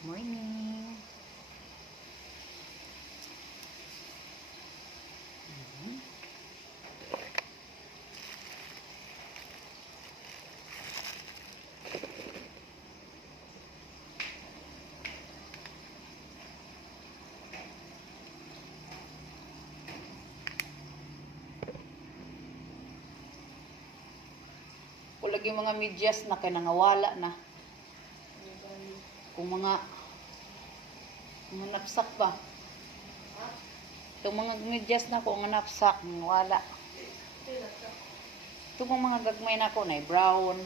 Morning. Kulag yung mga medyas na kay nangawala na. Kung mga napsak ba? Itong mga medyas na ko nga napsak, wala. Itong mga gagmay na ko na brown,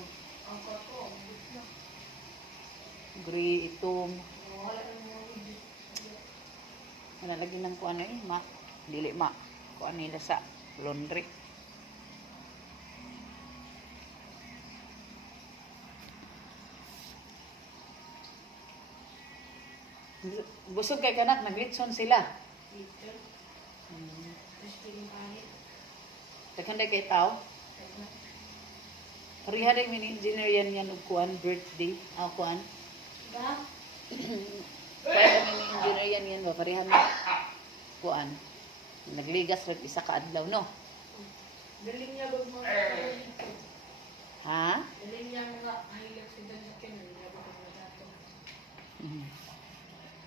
gray, itom. Wala lagi ng kuan eh, ma. Dili ma. Kuan nila sa laundry. Busog kay kanak, naglitson sila. Takanday kay tao. Pariha rin mini-engineer yan og kuan birthday. Kuan. Kaya mini-engineer yan ba? Pariha mo. Kuan. Nagligas rin isa ka adlaw, no? Daling niya bag mga Ha? daling niya mga hilak sa dyan sa kinan.